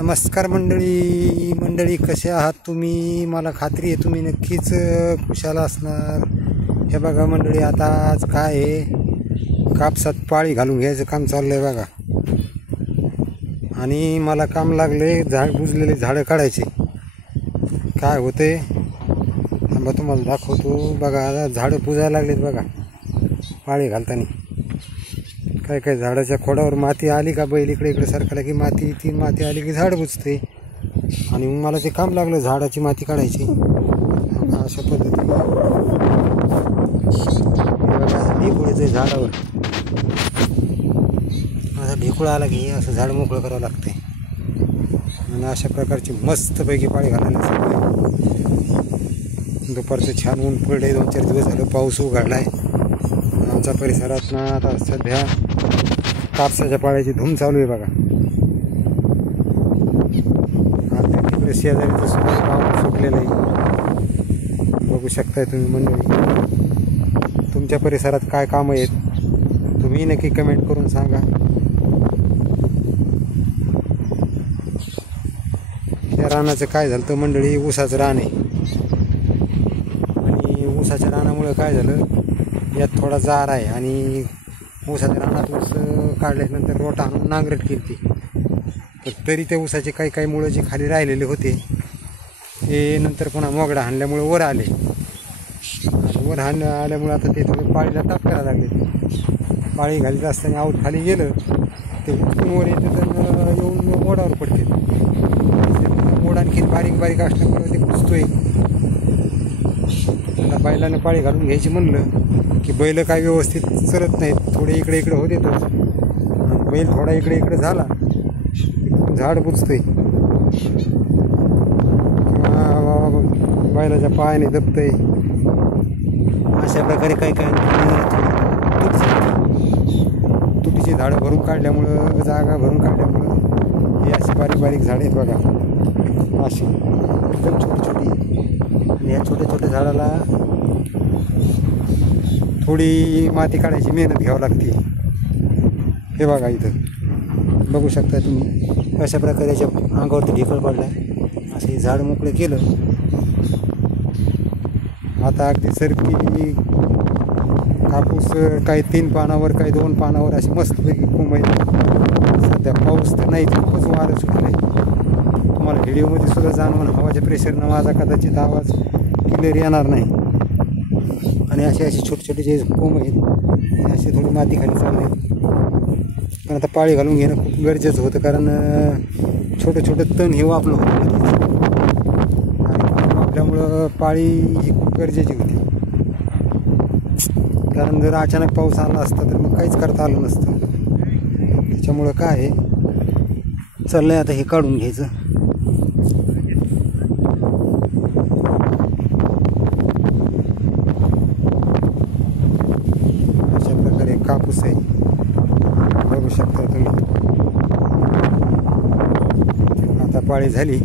नमस्कार मंडळी कसे आहात तुम्ही? मला खात्री आहे तुम्ही नक्कीच खुशाल असणार. हे बघा मंडळी, आता आज काय आहे, कापसात पाळी घालून घ्यायचं काम चाललं आहे बघा. आणि मला काम लागले बुजलेले झाडं काढायचे. काय होते थांबा तुम्हाला दाखवतो. बघा आता झाडं पुजायला लागलेत बघा पाळी घालताना. काय झाडाच्या खोडावर माती आली का बैल इकडे सरकला की ती माती आली की झाड बुजते. आणि मला ते काम लागलं झाडाची माती काढायची. अशा पद्धतीने ढेकूळ येते झाडावर. असा ढेकूळ आला की असं झाड मोकळं करावं लागते. आणि अशा प्रकारची मस्तपैकी पाळी घालायला सांगते. दुपारचं छान ऊन पडले, 2-4 दिवस झालं पाऊस उघडला आहे आमच्या परिसरात ना. आता सध्या कापसाच्या पाळ्याची धूम चालू आहे बघा. आता तिकडे शेजारीचं सुद्धा पाऊस सुटलेलं आहे, बघू शकताय तुम्ही मंडळी. तुमच्या परिसरात काय कामं आहेत तुम्ही नक्की कमेंट करून सांगा. या रानाचं काय झालं तर मंडळी, ऊसाचं रान आहे. आणि ऊसाच्या रानामुळं काय झालं, यात थोडा जार आहे. आणि ऊसाच्या रानात ऊस काढल्यानंतर रोटा आणून नांगरट केली. तर तरी त्या ऊसाचे काही मुळं जे खाली राहिलेले होते ते नंतर पुन्हा मोगडा हाणल्यामुळे वर आले. आणि वर आल्यामुळे आता ते थोडे पाळीला ताप करायला लागले. पाळी घालीत असताना आऊत खाली गेलं ते उचलून वर येतं तर येऊन मोडावर पडते. मोड आणखी बारीक असल्यामुळे ते कुजतोय. आता बैलानं पाळी घालून घ्यायची म्हणलं की बैल काय व्यवस्थित चलत नाहीत, थोडे इकडे होते. तो बैल थोडा इकडे झाला झाड बुजतंय. बैलाच्या पायाने दबतंय. अशा प्रकारे काय तुटीची झाडं भरून काढल्यामुळं, जागा भरून काढल्यामुळं हे अशी बारीक झाडं आहेत बघा. अशी एकदम छोटी. आणि ह्या छोट्या झाडाला थोडी माती काढायची मेहनत घ्यावं लागते. हे बघा इथं बघू शकता तुम्ही अशा प्रकारे याच्या अंगावरती ढेकळ पडला आहे. असं हे झाड मोकळं केलं. आता अगदी सरकी कापूस काही 3 पानावर काही 2 पानावर अशी मस्तपैकी कोंब. सध्या पाऊस तर नाही, खूपच वारं सुटलं आहे. तुम्हाला व्हिडिओमध्ये सुद्धा जाणवून हवाच्या प्रेशरनं माझा कदाचित आवाज क्लिअर येणार नाही. आणि असे छोटे जे कोंब आहेत असे थोडी माती खाली चालले. पण आता पाळी घालून घेणं खूप गरजेचं होतं, कारण छोटं तण हे वापलं होतं. आणि वापल्यामुळं पाळी ही खूप गरजेची होती. कारण जर अचानक पाऊस आला असता तर मग काहीच करता आलं नसतं. त्याच्यामुळं काय आहे, चाललंय आता हे काढून घ्यायचं. कापूस आहे बघू शकता तुम्ही. आता पाळी झाली,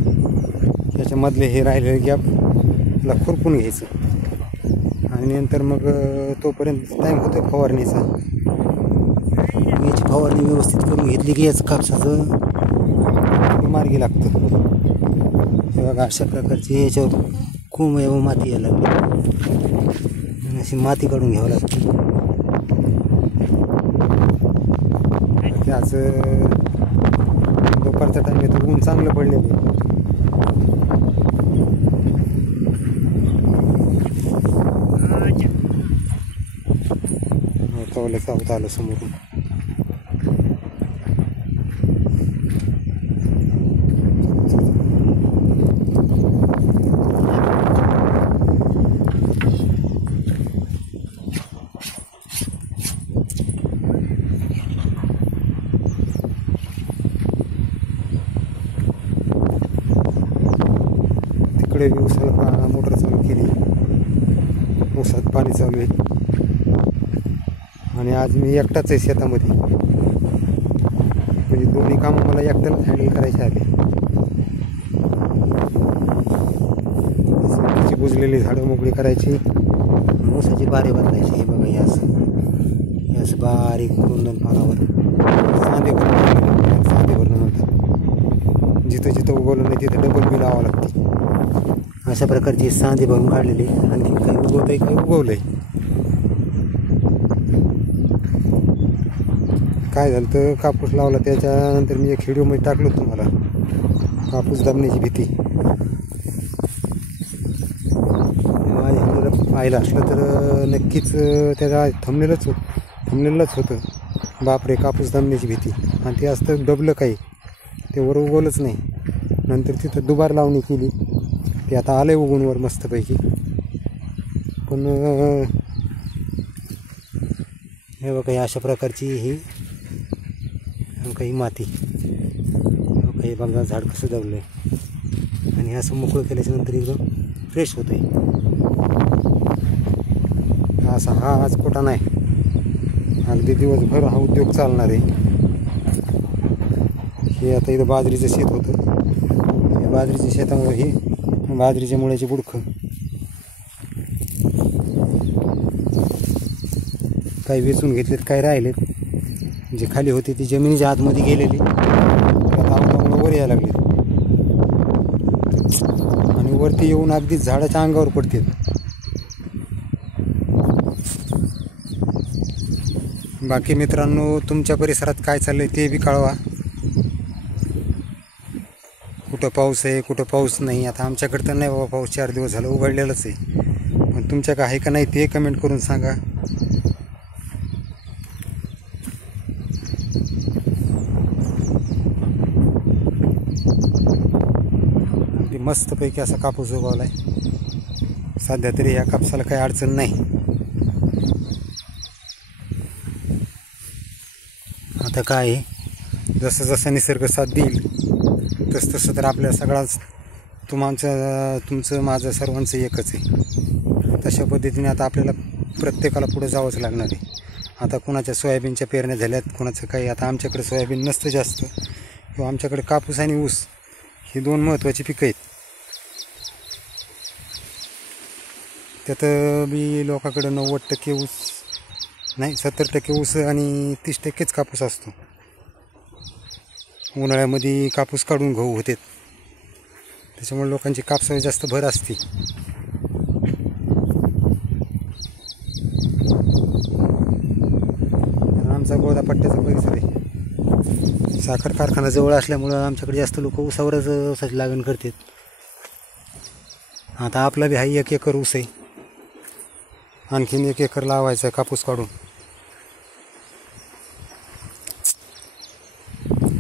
त्याच्यामधले हे राहिलेले गॅप त्याला खुरपून घ्यायचं. आणि नंतर मग तोपर्यंत टाईम होतो फवारणीचा. याची फवारणी व्यवस्थित करून घेतली की याचं कापसाचं मार्गी लागतं. हे बघा अशा प्रकारची याच्यावर कोंब व माती यायला लागली. अशी माती काढून घ्यावं लागते. आज दुपारचा टाईम येतो, ऊन चांगलं पडलेलं आहे. कवलं सावत आलं समोरून. इकडे ऊसाला मोटर चालू केली, ऊसात पाणी चालू आहे. आणि आज मी एकटाच आहे शेतामध्ये, म्हणजे दोन्ही कामं मला एकट्यालाच हँडल करायचे आले. ऊसाची बुजलेली झाडं मोकळी करायची, ऊसाची बारे बदलायची. हे बघा यास बारीक 2-2 पानावर सांधे भरणं म्हणतात. जिथं जिथं उगवलं नाही तिथं डबल बी लावावं लागते. अशा प्रकारची सांधे भरून काढलेली. आणखी काही उगवत आहे काही उगवलं आहे. काय झालं तर कापूस लावला त्याच्यानंतर मी एक व्हिडिओमध्ये टाकलो तुम्हाला कापूस दाबण्याची भीती. माझ्या व्हिडिओला पाहिलं असलं तर नक्कीच त्याचा थंबनेलच होतं बापरे कापूस दाबण्याची भीती. आणि ते असतं डबलं काही ते वर उगवलंच नाही. नंतर तिथं दुबार लावणी केली ते आता आलं उगून वर मस्तपैकी. पण हे बघा अशा प्रकारची ही काही माती काही बघा झाड कसं दबलं आहे. आणि असं मोकळं केल्याच्यानंतर एकदम फ्रेश होतं आहे. असा हा आज खोटा नाही. अगदी दिवसभर हा उद्योग चालणार आहे. हे आता इथं बाजरीचं शेत होतं. या बाजरीच्या शेतामुळे हे बाजरीच्या मुळ्याची बुडखं काही वेचून घेतलेत काही राहिलेत. जे खाली होते ती जमिनीच्या आतमध्ये गेलेली आता वर यायला लागले आणि वरती येऊन अगदी झाडाच्या अंगावर पडतात. बाकी मित्रांनो तुमच्या परिसरात काय चाललंय ते बी कळवा. कुठं पाऊस आहे कुठं पाऊस नाही. आता आमच्याकडे तर नाही बाबा पाऊस 4 दिवस झालं उघडलेलंच आहे. पण तुमच्याकडे आहे का नाही ते कमेंट करून सांगा. अगदी मस्तपैकी असा कापूस उगवला आहे. सध्या तरी ह्या कापसाला काही अडचण नाही. आता काय आहे जसं जसं निसर्ग साथ देईल तसं तर आपल्या सगळाच तुमचं माझं सर्वांचं एकच आहे. तशा पद्धतीने आता आपल्याला प्रत्येकाला पुढे जावंच लागणार आहे. आता कोणाच्या सोयाबीनच्या पेरण्या झाल्यात कोणाचं काही. आता आमच्याकडे सोयाबीन नसतं जास्त किंवा आमच्याकडे कापूस आणि ऊस ही 2 महत्त्वाची पिकं आहेत. त्यात बी लोकांकडे 90% ऊस नाही 70% ऊस आणि 30%च कापूस असतो. उन्हाळ्यामध्ये कापूस काढून गहू होते त्याच्यामुळे लोकांची कापसावर जास्त भर असते. आमचा गोदा पट्ट्याचा परिसर आहे. साखर कारखाना जवळ असल्यामुळं आमच्याकडे जास्त लोक ऊसावरच ऊसाची लागण करतात. आता आपला बी हा 1 एकर ऊस आहे. आणखीन 1 एकर लावायचा कापूस काढून.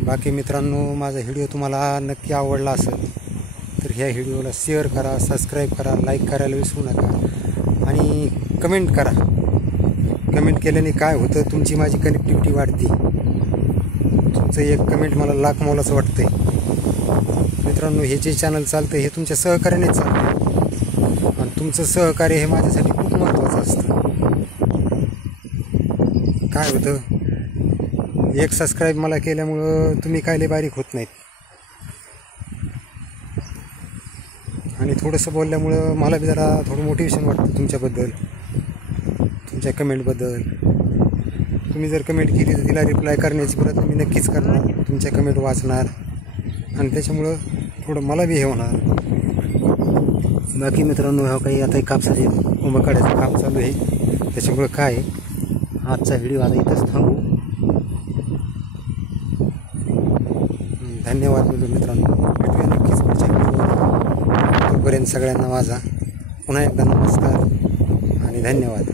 बाकी मित्रांनो माझा व्हिडिओ तुम्हाला नक्की आवडला असेल तर ह्या व्हिडिओला शेअर करा सबस्क्राईब करा लाईक करायला विसरू नका आणि कमेंट करा. कमेंट केल्याने काय होतं तुमची माझी कनेक्टिव्हिटी वाढते. तुमचं एक कमेंट मला लाख मोलाचं वाटतंय. मित्रांनो हे जे चॅनल चालतं हे तुमच्या सहकार्यानेच चालतं आणि तुमचं सहकार्य हे माझ्यासाठी खूप महत्त्वाचं असतं. काय होतं एक सबस्क्राईब मला केल्यामुळं तुम्ही काय लय बारीक होत नाहीत आणि थोडंसं बोलल्यामुळं मला बी जरा थोडं मोटिवेशन वाटतं तुमच्याबद्दल तुमच्या कमेंटबद्दल. तुम्ही जर कमेंट केली तर तिला रिप्लाय करण्याची प्रयत्न मी नक्कीच करणार. तुमच्या कमेंट वाचणार आणि त्याच्यामुळं थोडं मला बी हे होणार. बाकी मित्रांनो हा काही आता कापसाचे उभं काढायचं काम चालू आहे. त्याच्यामुळं काय आजचा व्हिडिओ आता इथंच थांबू. धन्यवाद मित्रांनो. भेटूया नक्कीच पुढच्या व्हिडिओ. तोपर्यंत सगळ्यांना माझा पुन्हा एकदा नमस्कार आणि धन्यवाद.